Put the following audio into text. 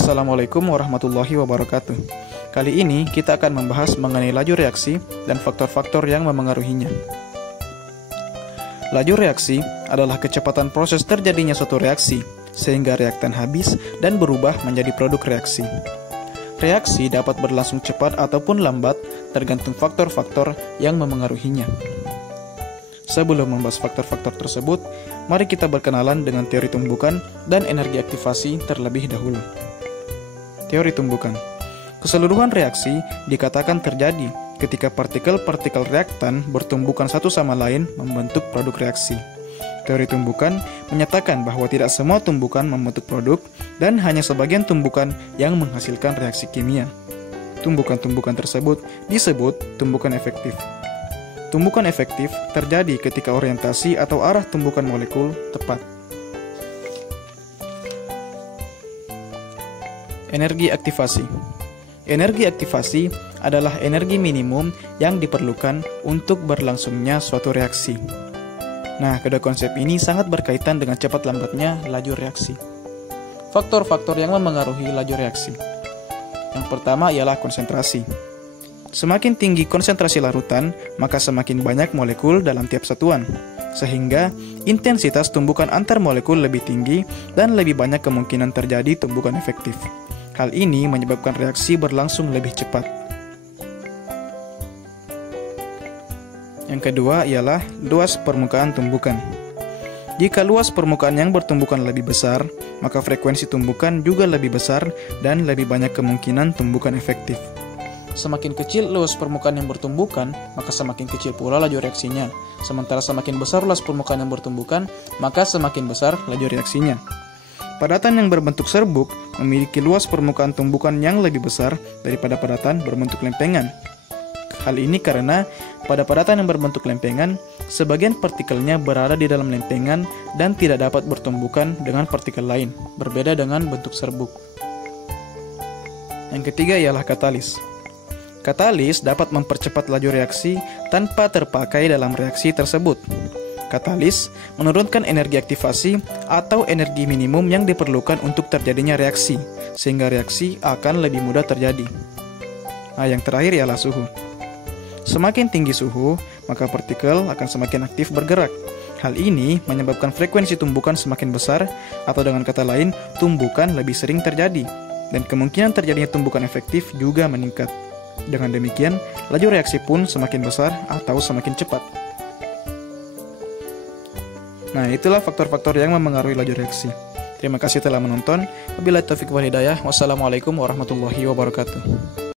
Assalamualaikum warahmatullahi wabarakatuh. Kali ini kita akan membahas mengenai laju reaksi dan faktor-faktor yang memengaruhinya. Laju reaksi adalah kecepatan proses terjadinya suatu reaksi, sehingga reaktan habis dan berubah menjadi produk reaksi. Reaksi dapat berlangsung cepat ataupun lambat, tergantung faktor-faktor yang memengaruhinya. Sebelum membahas faktor-faktor tersebut, mari kita berkenalan dengan teori tumbukan dan energi aktivasi terlebih dahulu. Teori tumbukan. Keseluruhan reaksi dikatakan terjadi ketika partikel-partikel reaktan bertumbukan satu sama lain membentuk produk reaksi. Teori tumbukan menyatakan bahwa tidak semua tumbukan membentuk produk dan hanya sebagian tumbukan yang menghasilkan reaksi kimia. Tumbukan-tumbukan tersebut disebut tumbukan efektif. Tumbukan efektif terjadi ketika orientasi atau arah tumbukan molekul tepat. Energi aktivasi. Energi aktivasi adalah energi minimum yang diperlukan untuk berlangsungnya suatu reaksi. Nah, kedua konsep ini sangat berkaitan dengan cepat lambatnya laju reaksi. Faktor-faktor yang memengaruhi laju reaksi. Yang pertama ialah konsentrasi. Semakin tinggi konsentrasi larutan, maka semakin banyak molekul dalam tiap satuan, sehingga intensitas tumbukan antar molekul lebih tinggi dan lebih banyak kemungkinan terjadi tumbukan efektif. Hal ini menyebabkan reaksi berlangsung lebih cepat. Yang kedua ialah luas permukaan tumbukan. Jika luas permukaan yang bertumbukan lebih besar, maka frekuensi tumbukan juga lebih besar dan lebih banyak kemungkinan tumbukan efektif. Semakin kecil luas permukaan yang bertumbukan, maka semakin kecil pula laju reaksinya. Sementara semakin besar luas permukaan yang bertumbukan, maka semakin besar laju reaksinya. Padatan yang berbentuk serbuk memiliki luas permukaan tumbukan yang lebih besar daripada padatan berbentuk lempengan. Hal ini karena pada padatan yang berbentuk lempengan, sebagian partikelnya berada di dalam lempengan dan tidak dapat bertumbukan dengan partikel lain, berbeda dengan bentuk serbuk. Yang ketiga ialah katalis. Katalis dapat mempercepat laju reaksi tanpa terpakai dalam reaksi tersebut. Katalis menurunkan energi aktivasi atau energi minimum yang diperlukan untuk terjadinya reaksi, sehingga reaksi akan lebih mudah terjadi. Nah, yang terakhir ialah suhu. Semakin tinggi suhu, maka partikel akan semakin aktif bergerak. Hal ini menyebabkan frekuensi tumbukan semakin besar, atau dengan kata lain, tumbukan lebih sering terjadi, dan kemungkinan terjadinya tumbukan efektif juga meningkat. Dengan demikian, laju reaksi pun semakin besar atau semakin cepat. Nah, itulah faktor-faktor yang memengaruhi laju reaksi. Terima kasih telah menonton. Wabillahi taufiq wal hidayah. Wassalamualaikum warahmatullahi wabarakatuh.